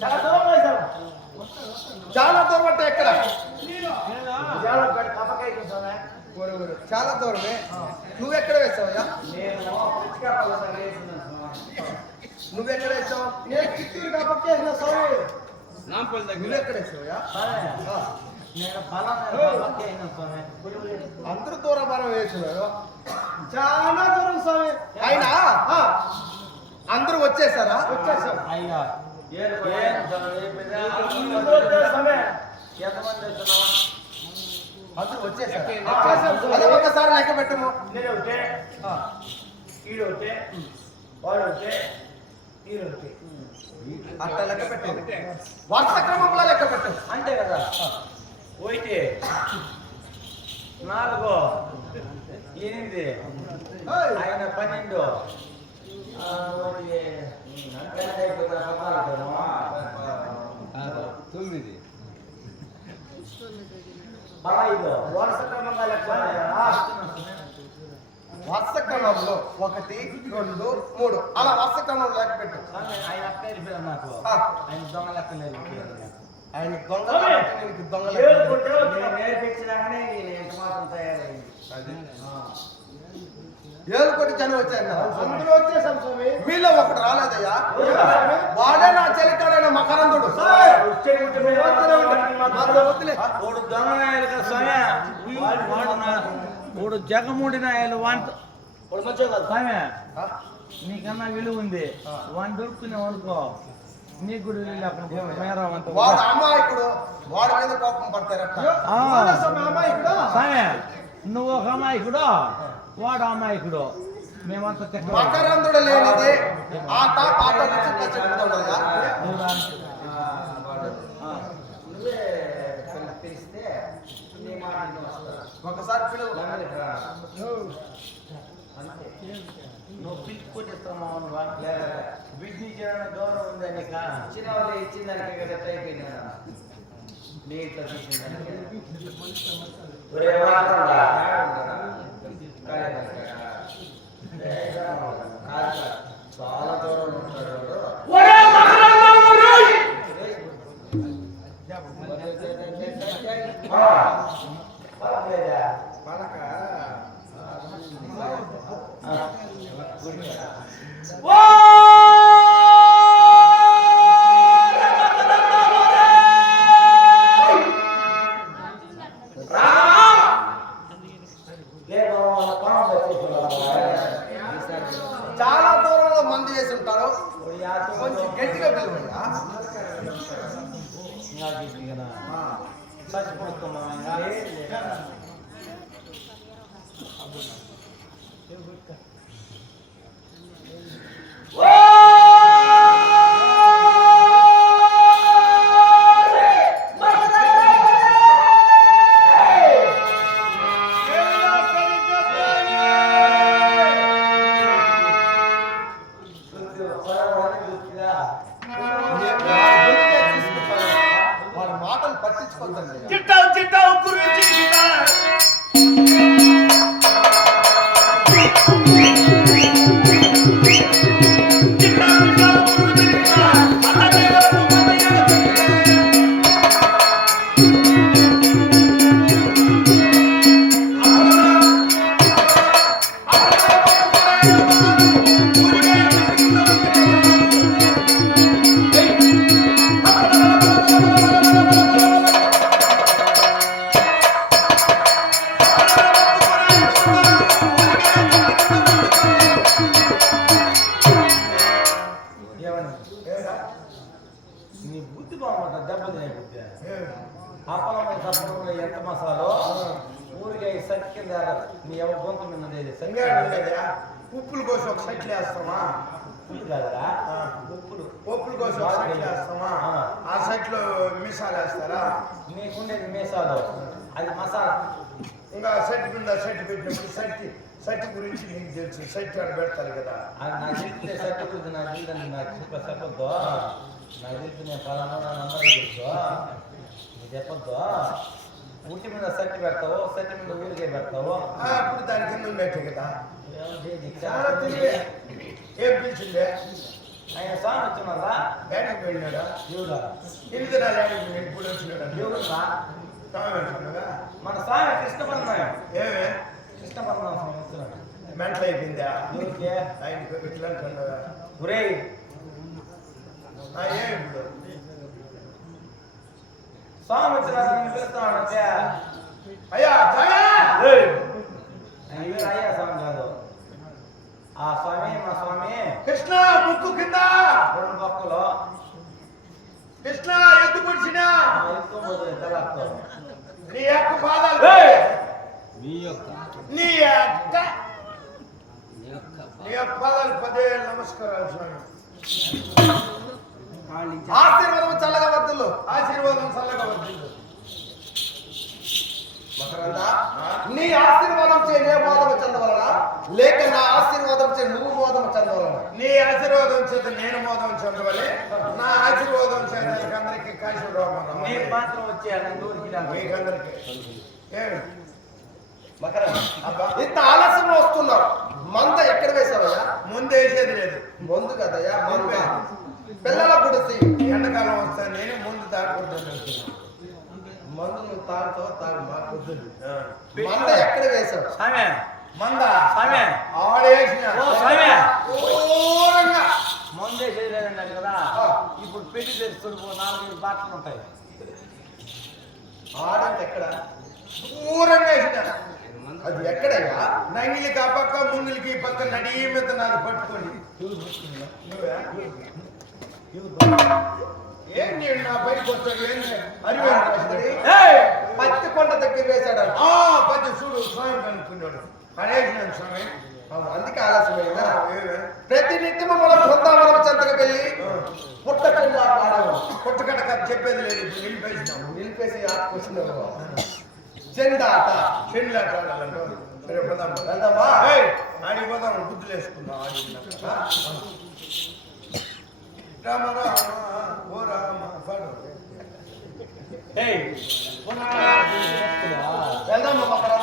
చాలా దూరం. వేశాను చాలా దూరం అంటే ఎక్కడ? చాలా దూరమే. నువ్వు ఎక్కడ వేసావయ్యా నేను పుచ్చికాపల్ల దగ్గర వేస్తున్నాను స్వామి నువ్వు ఎక్కడ వేసావు? నేను చిత్తూరు కాబట్టి వేసిన స్వామి నువ్వు ఎక్కడ వేసావయ్యా సరే ఆ, నేను బలంగా కాబట్టి వేసిన స్వామి అందరూ దూరం మనం వేసినారు. చాలా దూరం స్వామి అయినా? ఆ, అందరూ వచ్చేసారా? అయ్యా. అందరూ వచ్చేసారా? వచ్చేసాం. అదే ఒకసారి లెక్క పెట్టము. నేను ఒకటే ఆ, ఈడు ఒకటే వాడు ఒకటే ఈడు ఒకటే అట్లా లెక్క పెట్టము. వరుస క్రమంలో లెక్క పెట్టము. అంతే కదా? పోయితే నాలుగు ఎనిమిది ఆయన పన్నెండు ఆ, మరి అంతే అయిపోయిందా పద్నాలుగు తొమ్మిది వరుస క్రమంగా లెక్క వరుస క్రమంలో ఒకటి రెండు మూడు. అలా వరుస క్రమంలో లెక్క పెట్టు. ఆయన అక్క వెళ్ళిపోయారు నాకు. ఆయన దొంగ వెళ్ళిపోయారు నాకు. ఆయన దొంగ దొంగ లెక్క ఇంత మాత్రం తయారైంది. అది. ఏళ్ళు కొట్టి జనం వచ్చాయన్నారు అందరూ వచ్చేసాం స్వామి. మీలో ఒకటి రాలేదయ్యా? వాడే నా చెలికాడైన మకరందుడు. మూడు దొంగనాయలు కదా స్వామి. వాడు జగమూడి నాయలు వంట వాడు. స్వామి? నీకన్నా విలువ ఉంది. వాడిని దొరుకుతున్నావు అనుకో. నీకు కూడా లేకుండా వాడు అమాయకుడు. వాడి మీద కోపం పడతారట. స్వామి? నువ్వు ఒక అమాయకుడు? వాడు అమాయకుడు మేమంతా చెక్క మకరందుడు లేనిది ఆట పాట ఒకసారి పిలువు నువ్వు పిలిచి కొట్టిస్తామా నువ్వు గౌరవం ఉందా నీకా ఇచ్చిన వాళ్ళు ఇచ్చిన దానికి కదా అయిపోయింది నీ తీసిన దానికి ఒరే ఉప్పుల కోసం ఒక సైట్లు వేస్తామా? ఉప్పు కాదురా. ఉప్పుడు ఉప్పుల. కోసం ఒక సైట్లు వేస్తామా? ఆ. సైట్లో మిసాలు వేస్తారా? నీకుండేది మీసాలు. అది మసాలా. ఇంకా సెట్ కింద సెట్ పెట్టినప్పుడు సెట్ సెట్ గురించి నీకు తెలుసు. సెట్ ఆడ పెడతారు కదా. అది నాకు తెలిస్తే సట్టు గురించి నాకు తెలియదని నాకు చెప్ప చెప్పొద్దు. నాకు తెలిసి నేను పలానా నా నంబర్ తెలుసు చెప్పొద్దు. ఉట్టి మీద సట్టి పెడతావు సట్టి మీద ఊరికే పెడతావు? ఆ, అప్పుడు దాని కింద ఉన్నట్టే కదా? చాలా తెలివే ఏం పిలిచిందే ఆయన స్వామి వచ్చినారా? డాడీకి వెళ్ళినాడా దేవుడా వెళ్ళి ఇప్పుడు వచ్చినాడా? దేవుడున్నా స్వామి మన స్వామి కృష్ణపరమయ్య. ఏమే? కృష్ణపరమ స్వామి వస్తున్నాడు మెంటల్ అయిపోయిందా? ఎవరికి ఆయనకి ఇట్లా ఆ, ఏమి ఇప్పుడు? స్వామి వచ్చినాడు నేను పిలుస్తున్నాడంటే అయ్యా అయ్యా స్వామి కాదు ఆ స్వామి మా స్వామి. కృష్ణ ముక్కు కింద! రెండు పక్కలు కృష్ణ ఎద్దు పొడిచినా! తెల్లతో నీ యొక్క పాదాలు నీ యొక్క నీ యొక్క నీ యొక్క పాదాలు పదే నమస్కారాలు స్వామి ఆశీర్వాదం చల్లగా వద్దులు ఆశీర్వాదం చల్లగా వచ్చింది మకరంద నీ ఆశీర్వాదం చే నే మోదము చెందవలన లేక నా ఆశీర్వాదం చే నువ్వు మోదము చెందవలన నీ ఆశీర్వాదం చేత నేను మోదం చెందవలే నా ఆశీర్వాదం చేత అందరికి కాశీ రోగం మాత్రం. మీకందరికి. ఏమి? అబ్బా. ఇంత ఆలస్యంగా వస్తున్నావు మంద ఎక్కడ వేసావయ్యా? ముందు వేసేది లేదు. మందు కదయ్యా మంద. పిల్లల గుడిసి. ఎండాకాలం వస్తే నేను ముందు తాగకూడదు మందు నువ్వు తాగుతావు తాగు మాకు. మంద ఎక్కడ వేసావు? మంద. ఆడేసిన ముందే చేయలేదన్నారు కదా. ఇప్పుడు పెళ్ళి తెరుచుడు నాలుగైదు బాటలు ఉంటాయి. ఎక్కడ? దూరంగా అది ఎక్కడయ్యా? నంగిలికి ఆ పక్క ముందులకి ఈ పక్క నడి మీద నాది పట్టుకోండి నువ్వే? ఏం నేను నా పైకి వస్తాడు ఏం! పత్తి కొండ దగ్గర వేశాడు. ఆ పది చూడు స్వామి కనుక్కున్నాడు అనేసినాను స్వామి. అందుకే ఆలస్యమైందా? ప్రతి నిత్యము మనం బృందావనం చెంతకు వెళ్ళి పుట్టకుండా పాడేవాడు కొట్టకట్ట కథ చెప్పేది లేదు. నిలిపేసినాము. నిలిపేసి ఆటుకొచ్చినావు జెండా ఆట చెండ్లు ఆడాలంట సరే పోదాం. వెళ్దామా? ఏయ్, ఆడికి పోదాం. గుద్దులు వేసుకుందాం. రామ రామ ఓ రామ పాడు. వెళ్దామా పక్కన?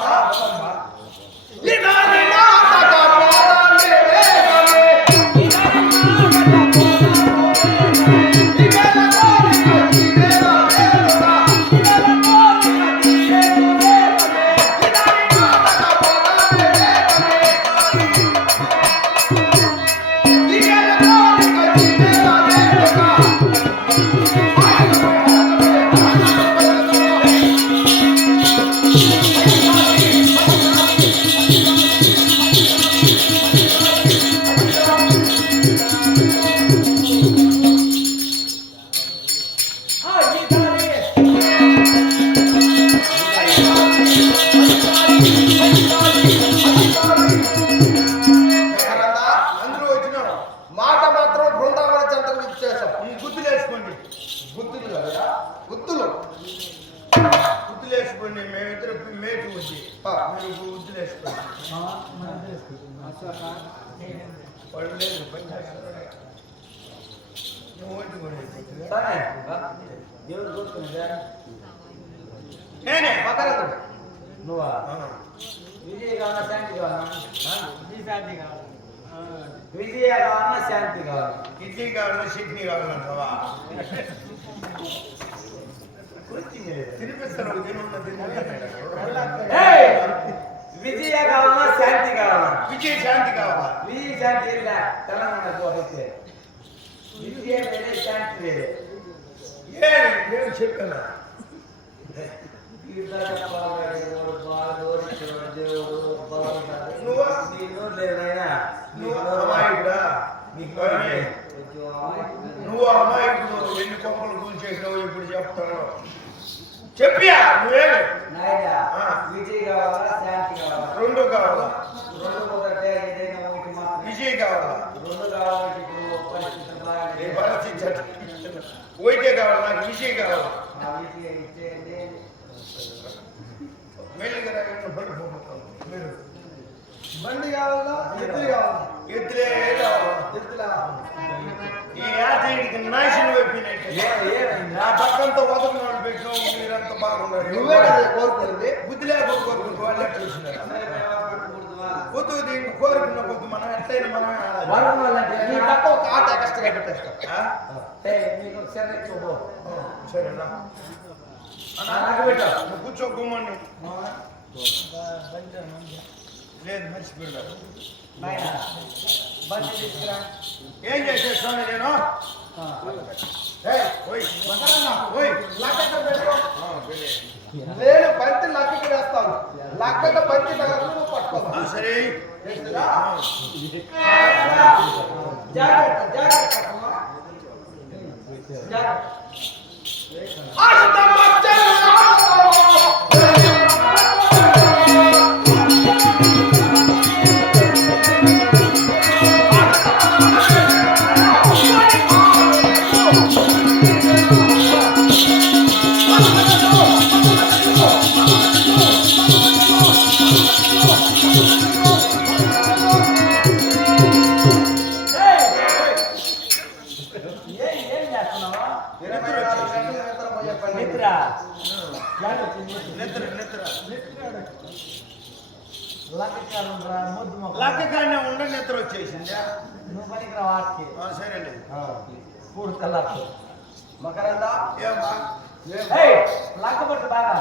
గుద్దులు వేసుకోండి గుర్తులు కదా గుర్తులు గుద్దులు వేసుకోండి మేమిద్దరు మేటు ఆ. మీరు గుద్దులు వేసుకోండి వాళ్ళు లేదు పని చేస్తారు. నువ్వు ఓటు కొనేది. స్వామి, ఎవరు కూర్చున్నదా? నేనే మకరందుడు నువ్వా. విజయ్ కావాలా శాంతి కావాలా విజయ కావాలన్నా శాంతి కావాలి ఇడ్లీ కావాలన్నా చట్నీ కావాలంటావా తినిపిస్తాను విజయ కావాలన్నా శాంతి కావాలా విజయ శాంతి కావాలా విజయ శాంతి ఏళ్ళ తెలంగాణ పోతే విజయ వేరే శాంతి వేరే ఏ నేను చెప్పాను నువ్వు నేను నువ్వు అమాయకుడా నీకు నువ్వు అమాయకుడు ఎన్ని కొమ్మలు కూల్చేసినావు ఇప్పుడు చెప్తాను? చెప్పియా? రెండు కావాలా? విజయ్ కావాలా. ఓయిటే కావాలా నాకు విజయ్ కావాలా. మెల్లిగా. బండి కావాలా? ఎద్దులు కావాలా? ఎత్తులే ఎద్దులా ఈ యాత్రికి నాశనం ఏమైంది? నా పక్కంతా వదలను పెట్టినావు మీరంతా బాగున్నారు. నువ్వే కదా కోరుకునేది బుద్ధి లేకపోతే కోరుకుని వాళ్ళే చూసినారు? పొద్దు దీన్ని కోరుకున్న పొద్దు మనం ఎట్లయినా మనమే ఆడాలి. వరంగల్లంటే నీ పక్క ఒక ఆట ఎక్స్ట్రా పెట్టేస్తా. ఆ? ఏయ్, నీకు ఒకసారి చూపు ఆ, సరేనా? నాకు పెట్టు. నువ్వు కూర్చో గుమ్మని లేదు మర్చిపోయాడు నాయనా, బండి తీసుకురా. ఏం చేసేస్తాను నేను. నేను బంతి లక్కకి వేస్తాను లక్కట బంతి నువ్వు పట్టుకోవాలి సరే. జాగ్రత్త జాగ్రత్త. జాగ్రత్త. లక్కకారం రా ముద్దు మొక్క. లక్కగానే ఉండ నిద్ర వచ్చేసిందా? నువ్వు పనికి రా వాటికి. ఆ, సరేలే. కూడు తెల్లారు మకరందా? లక్క పట్టు బాగా.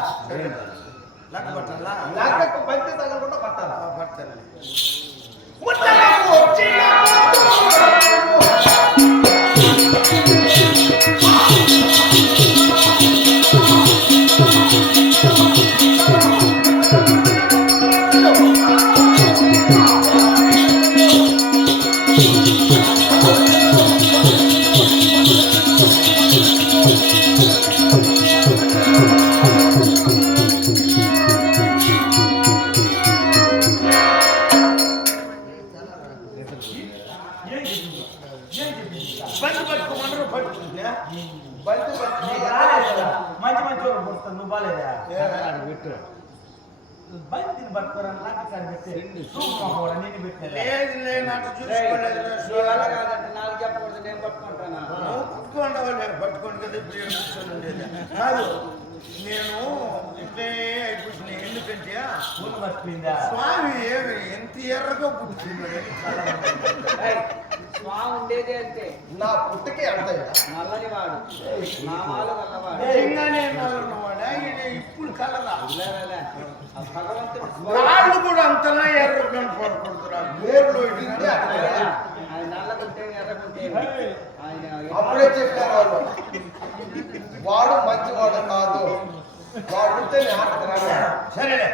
లక్క పట్టాలా? లక్కకు బంతి తగలకుండా పట్టాలా? ఆ, స్వామి ఏమి? ఎంత ఎర్రగా పుట్టింది? ఏయ్, స్వామి ఉండేదే అంతే. నా పుట్టుకే అంత నల్లని వాడు నామాలు నల్లవాడు నిజంగానే ఇప్పుడు. ఆ భగవంతుడు స్వామి రాళ్ళు కూడా అంతలా ఎర్ర కనపడుకుంటున్నారు వేర్లు ఇడితే ఆయన ఎర్రగుంటే ఆయన అప్పుడే చెప్పారు వాళ్ళు. వాడు మంచివాడు కాదు. వాడు ఉంటే సరేలే.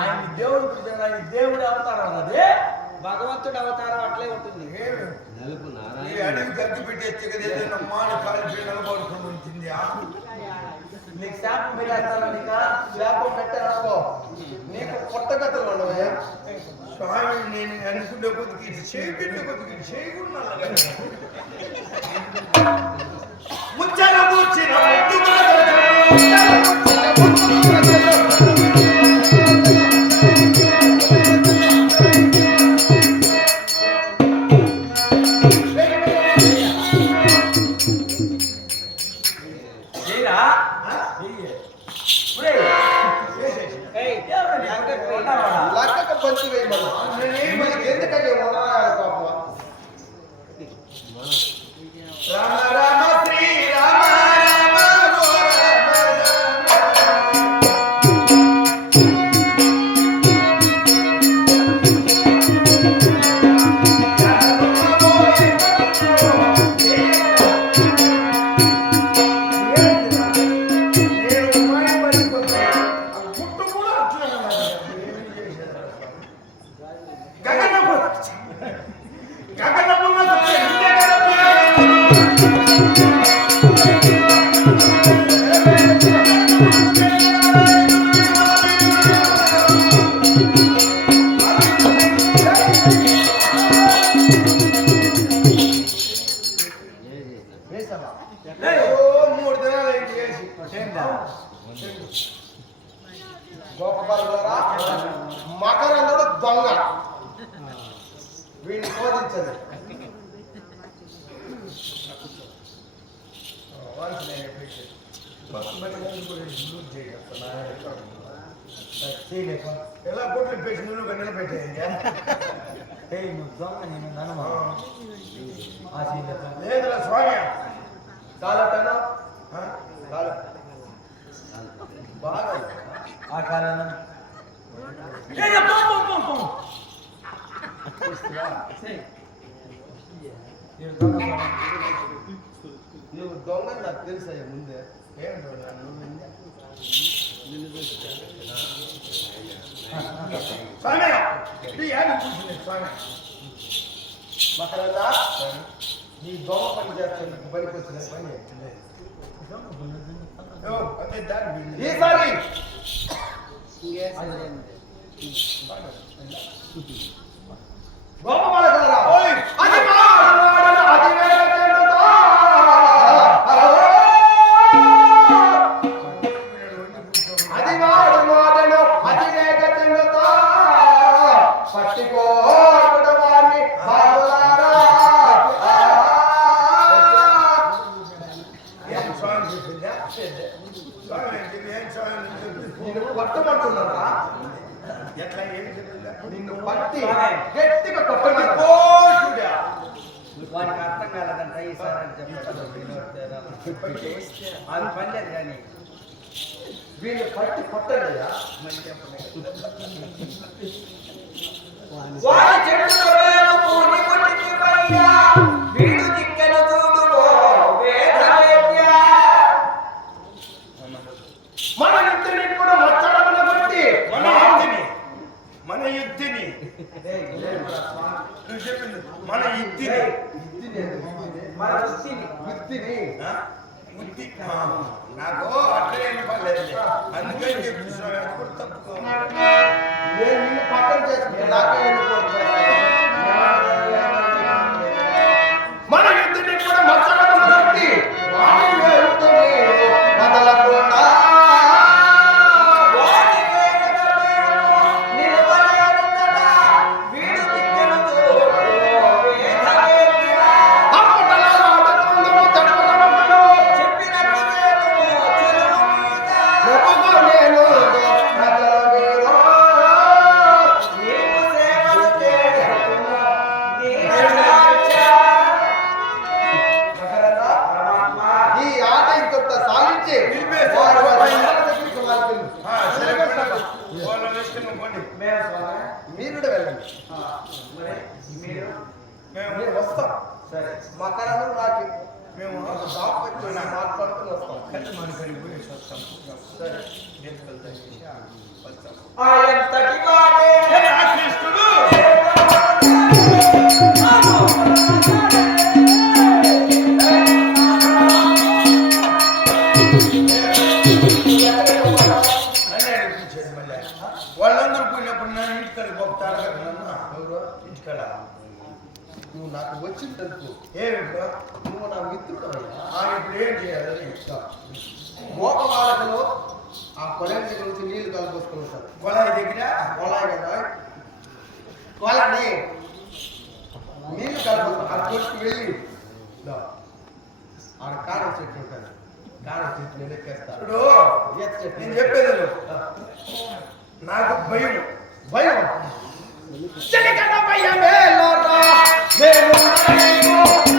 ఆయన దేవుడు దేవుడు అవతారం అన్నది భగవంతుడు అవతారం అట్లే ఉంటుంది. ఏమి? ఈ అడవి గడ్డి పెట్టేస్తే కదా ఏదైనా మాడి కాలి శాపం పెట్టేస్తాను నీకు శాపం పెట్టారనుకో నీకు పుట్టగతులు ఉండవే స్వామి నేను అనుకునే కొద్దికి ఇది చేయి పెట్టే కొద్దికి ఇది చేయకుండా ముచ్చాల ముచ్చిన ముద్దు చేయరా వీడిని శోధించదు. ఎలా కొట్లు పెట్టి నువ్వు చేయలేపా. లేదురా స్వామి. కాలటనా ఆ? కాల. బాగా. ఆ కాలం ఏయ్, పో, పో, పో, పో. ఈయన దొంగ స్వామి. నువ్వు దొంగ నాకు తెలుసయ్యా ముందే ఏంటో నన్ను స్వామి ఇది యాడి కూర్చుని స్వామి మకరందా నీ దొంగ పని చేస్తాను నీకు అది పనిలేదు కానీ. వీళ్ళు పట్టి కొట్టలేదా? మన యుద్ధిని కూడా మచ్చడమును బట్టి మన యుద్ధిని. మన యుద్ధిని. నువ్వు చెప్పింది. మన యుద్ధిని. యుద్ధిని. మన బుద్ధి నాకు అట్లే ఇవ్వలేదు అందుకని చెప్పేసాడు అది కూడా ఇక్కడ నువ్వు నాకు వచ్చింది అనుకో ఏమిటో నువ్వు నా మిత్రుడు ఇప్పుడు ఏం చేయాలని మోపవాడకలో ఆ కొలాయి నుంచి నీళ్ళు కలపోసుకుంటారు కొలాయి దగ్గర? కొలాయి కదా? కొలని. నీళ్ళు కలపోసుకుంటారు ఆ వెళ్ళి ఆడ కాడ చెట్టు ఉంటుంది. కాడ చెట్టు నేను ఎక్కేస్తాను నేను చెప్పేది నాకు భయం. భయం? Shake it up, I am a lot of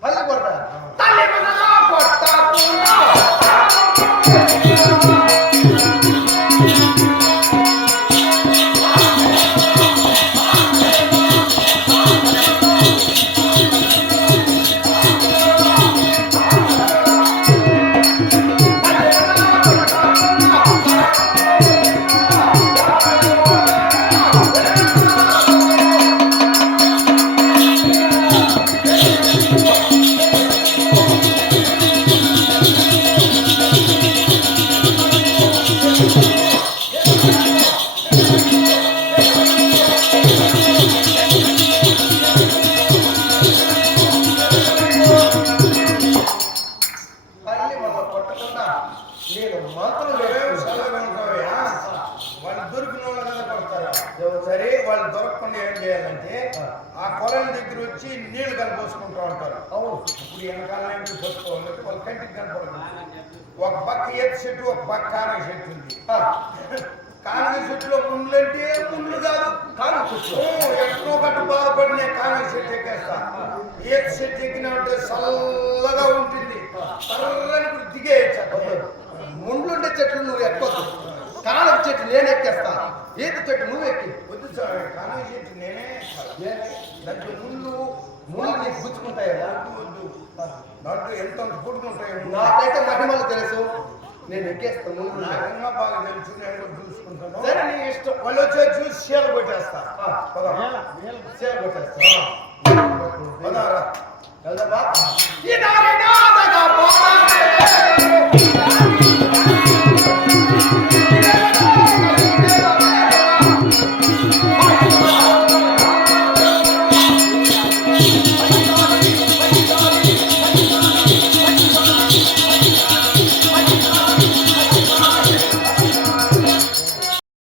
¡Vaya, guarda! ఈ వెనకాల ఒక పక్క ఏది చెట్టు ఒక పక్క కానగ చెట్టు ఉంది కానగ చెట్టులో ముండ్లంటే ముండ్లు కాదు కానగ చెట్టు ఎక్కడో గట్ట బాధపడిన కానగ చెట్టు ఎక్కేస్తా ఏది చెట్టు ఎక్కినామంటే చల్లగా ఉంటుంది చల్లని ఇప్పుడు దిగేయచ్చు ముండ్లు ఉండే చెట్లు నువ్వు ఎక్కొద్దు కానగ చెట్టు నేను ఎక్కేస్తాను ఈత చెట్టు నువ్వు ఎక్కి వద్దు కానగ చెట్టు నేనే దాంట్లో ముందు ముందు నీకు ఎంత నాకైతే మహిమలు తెలుసు. నేను ఎక్కేస్తాను. సరే నీ ఇష్టం. వాళ్ళు వచ్చే చూసి షేర్ కొట్టేస్తా. షేర్ కొట్టేస్తా.